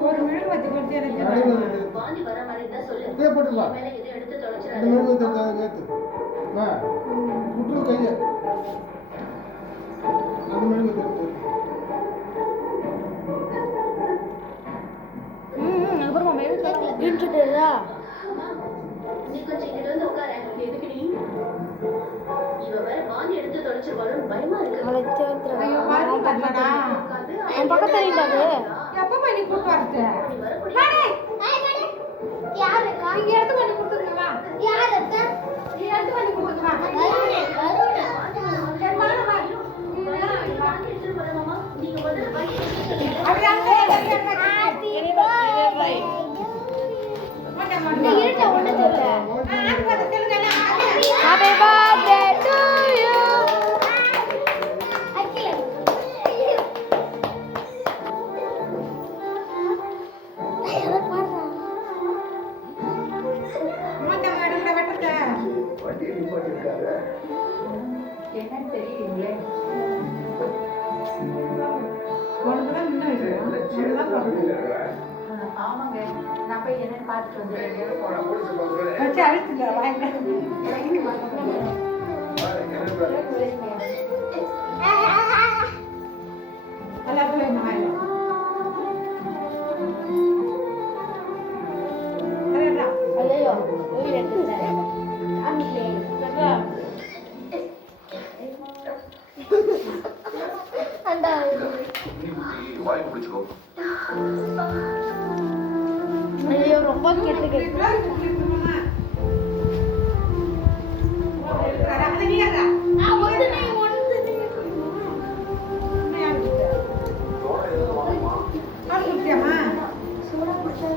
ஒரு மெழுகு வச்சு கொடுத்து எனக்கு போட்டுக்கலாம் இந்த மெழுகு வச்சு ஏற்று விட்டுரு கையை அந்த மெழுகு வச்சு அப்புறமா மெழுகு கேட்கல நீ கொஞ்சம் இங்க வந்து உட்கார எதுக்கு நீ இவ வேற வாந்தி எடுத்து தொலைச்சிருவாளுன்னு பயமா இருக்கு ஐயோ பாருங்க பாத்தடா என் பக்கத்துல இருந்தாது எப்ப பண்ணி கூட்டு வரது மாடே யாரு நீங்க எடுத்து பண்ணி கொடுத்துங்க வா யார் எடுத்து நீ எடுத்து பண்ணி கொடுத்துங்க வா சரி மாமா வா நீ வேற வாந்தி எடுத்து வர மாமா நீங்க முதல்ல பைய அப்படியே இந்த இருட்ட ஒண்ணு தெரியல ஹாப்பி பர்த்டே டு யூ என்ன தெரியுங்களே ஆமாங்க நான் போய் என்னன்னு பார்த்துட்டு வந்துடுறேன் வச்சு அழுத்துல வாங்க எல்லாம் போய் நான் ஐயோ உயிர் எடுத்துட்டேன் அண்டா ஐயோ ரொம்ப கெட்டு சூடா குடிச்சா